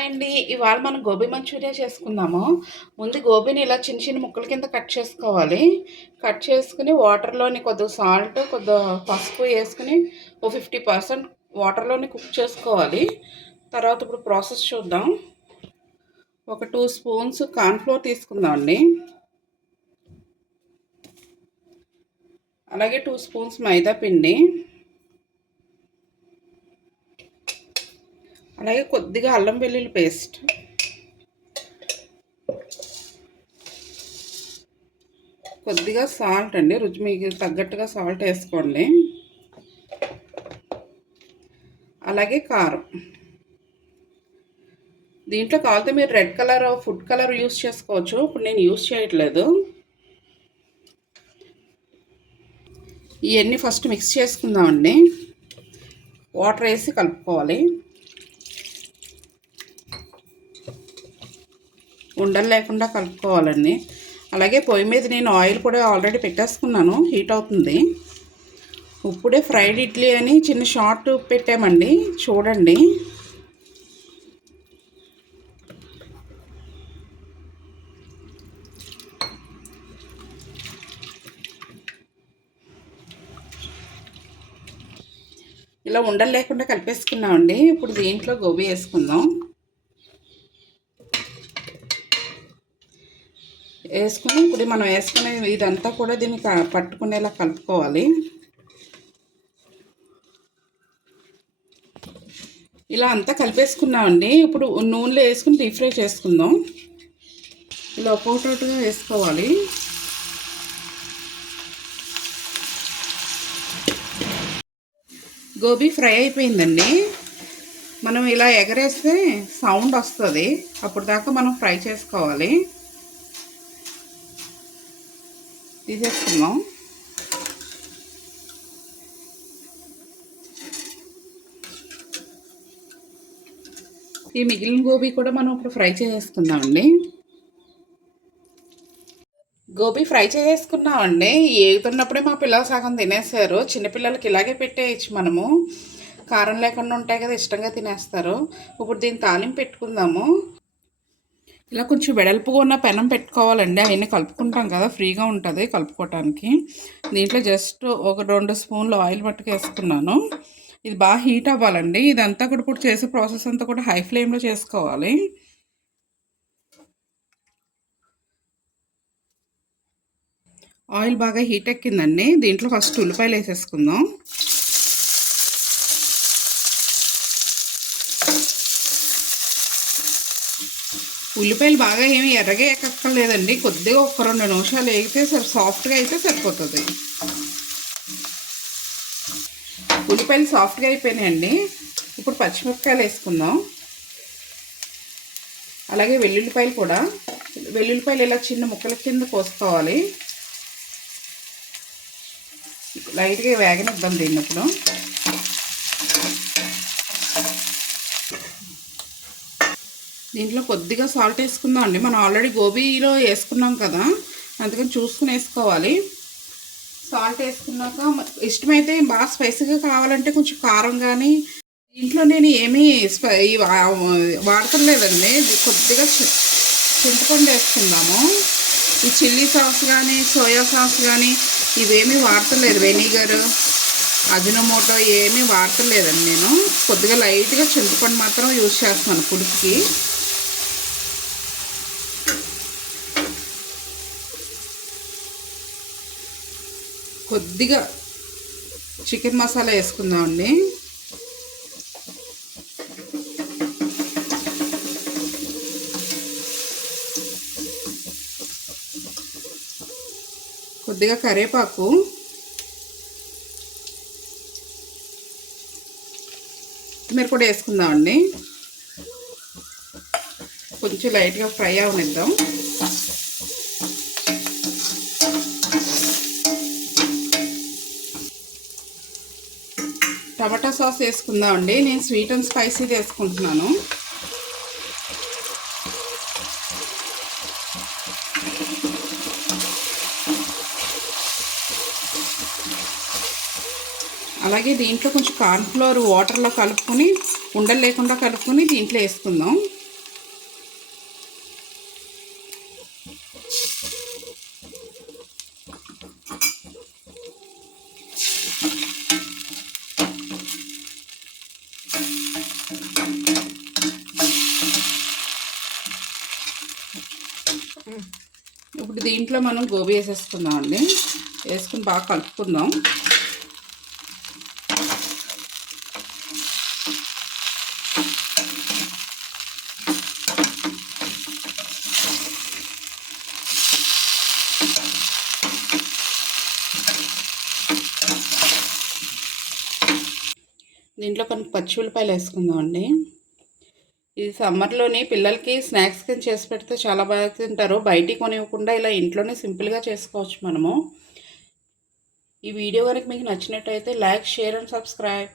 Hi అండి. ఇవాళ మనం గోబీ మంచూరియా చేసుకుందాము. ముందు గోబీని ఇలా చిన్న చిన్న ముక్కల కింద కట్ చేసుకోవాలి. కట్ చేసుకుని వాటర్‌లోని కొద్దిగా సాల్ట్, కొద్దిగా పసుపు వేసుకొని ఓ 50% వాటర్‌లోని కుక్ చేసుకోవాలి. తర్వాత ఇప్పుడు ప్రాసెస్ చూద్దాం. ఒక 2 స్పూన్స్ కార్న్ ఫ్లోర్ తీసుకుందామండి. అలాగే 2 స్పూన్స్ మైదా పిండి, అలాగే కొద్దిగా అల్లం వెల్లుల్లి పేస్ట్, కొద్దిగా సాల్ట్ అండి, రుచి మీకు తగ్గట్టుగా సాల్ట్ వేసుకోండి. అలాగే కారం. దీంట్లో కావాలంటే మీరు red colour, food colour use చేసుకోవచ్చు. ఇప్పుడు నేను యూస్ చేయట్లేదు. ఇవన్నీ ఫస్ట్ మిక్స్ చేసుకుందామండి. వాటర్ వేసి కలుపుకోవాలి. ఉండలు లేకుండా కలుపుకోవాలండి. అలాగే పొయ్యి మీద నేను ఆయిల్ కూడా ఆల్రెడీ పెట్టేసుకున్నాను, హీట్ అవుతుంది. ఇప్పుడే ఫ్రైడ్ ఇడ్లీ అని చిన్న షార్ట్ పెట్టామండి, చూడండి. ఇలా ఉండలు లేకుండా కలిపేసుకున్నామండి. ఇప్పుడు దీంట్లో గోబీ వేసుకుందాం. వేసుకుని ఇప్పుడు మనం వేసుకునే ఇదంతా కూడా దీన్ని పట్టుకునేలా కలుపుకోవాలి. ఇలా అంతా కలిపేసుకున్నామండి. ఇప్పుడు నూనెలో వేసుకుని డీప్ ఫ్రై చేసుకుందాం. ఇలా ఒక్కొక్కటిగా వేసుకోవాలి. గోబీ ఫ్రై అయిపోయిందండి. మనం ఇలా ఎగరేస్తే సౌండ్ వస్తుంది, అప్పుడు దాకా మనం ఫ్రై చేసుకోవాలి. తీసేసుకుందాం. ఈ మిగిలిన గోబీ కూడా మనం ఇప్పుడు ఫ్రై చేసేసుకుందామండి. గోబీ ఫ్రై చేసేసుకున్నామండి. ఏగుతున్నప్పుడే మా పిల్లలు సగం తినేసారు. చిన్నపిల్లలకి ఇలాగే పెట్టేయచ్చు మనము. కారం లేకుండా ఉంటాయి కదా, ఇష్టంగా తినేస్తారు. ఇప్పుడు దీన్ని తాలింపు పెట్టుకుందాము. ఇలా కొంచెం వెడల్పుగా ఉన్న పెనం పెట్టుకోవాలండి. అవన్నీ కలుపుకుంటాం కదా, ఫ్రీగా ఉంటుంది కలుపుకోవటానికి. దీంట్లో జస్ట్ ఒక 2 స్పూన్లు ఆయిల్ మట్టుకు వేసుకున్నాను. ఇది బాగా హీట్ అవ్వాలండి. ఇదంతా కూడా ఇప్పుడు చేసే ప్రాసెస్ అంతా కూడా హై ఫ్లేమ్లో చేసుకోవాలి. ఆయిల్ బాగా హీట్ ఎక్కిందండి. దీంట్లో ఫస్ట్ ఉల్లిపాయలు వేసేసుకుందాం. ఉల్లిపాయలు బాగా ఏమి ఎర్రగా ఎక్కక్కర్లేదండి. కొద్దిగా ఒక 2 నిమిషాలు వేగితే సాఫ్ట్గా అయితే సరిపోతుంది. ఉల్లిపాయలు సాఫ్ట్గా అయిపోయినాయండి. ఇప్పుడు పచ్చిమిరపకాయలు వేసుకుందాం. అలాగే వెల్లుల్లిపాయలు కూడా. వెల్లుల్లిపాయలు ఇలా చిన్న ముక్కల కింద కోసుకోవాలి. లైట్గా వేగనిద్దాం దీన్ని. ఇప్పుడు దీంట్లో కొద్దిగా సాల్ట్ వేసుకుందాం అండి. మనం ఆల్రెడీ గోబీలో వేసుకున్నాం కదా, అందుకని చూసుకుని వేసుకోవాలి. సాల్ట్ వేసుకున్నాక ఇష్టమైతే బాగా స్పైసీగా కావాలంటే కొంచెం కారం కానీ. దీంట్లో నేను ఏమీ వాడతలేదండి. కొద్దిగా చింతపండు వేసుకుందాము. ఈ చిల్లీ సాస్ కానీ, సోయా సాస్ కానీ ఇవేమీ వాడతలేదు. వెనిగర్, అజినోమోటో ఏమీ వాడతలేదండి నేను. కొద్దిగా లైట్గా చింతపండు మాత్రం యూజ్ చేస్తున్నాను పులుపుకి. కొద్దిగా చికెన్ మసాలా వేసుకుందామండి. కొద్దిగా కరివేపాకు, కొత్తిమీర కూడా వేసుకుందామండి. కొంచెం లైట్గా ఫ్రై అవనిద్దాం. టమాటా సాస్ వేసుకుందామండి. నేను స్వీట్ అండ్ స్పైసీ వేసుకుంటున్నాను. అలాగే దీంట్లో కొంచెం కార్న్ ఫ్లోర్ వాటర్లో కలుపుకొని, ఉండలు లేకుండా కలుపుకొని దీంట్లో వేసుకుందాం. ఇప్పుడు దీంట్లో మనం గోబీ వేసేసుకుందాం అండి. వేసుకుని బాగా కలుపుకుందాం. దీంట్లో కొన్ని పచ్చి ఉల్లిపాయలు వేసుకుందాం అండి. ఈ సమ్మర్లోని పిల్లలకి స్నాక్స్ కింద చేసి పెడితే చాలా బాగా తింటారు. బయటికి కొనివ్వకుండా ఇలా ఇంట్లోనే సింపుల్గా చేసుకోవచ్చు మనము. ఈ వీడియో కనుక మీకు నచ్చినట్టయితే లైక్, షేర్ అండ్ సబ్స్క్రైబ్.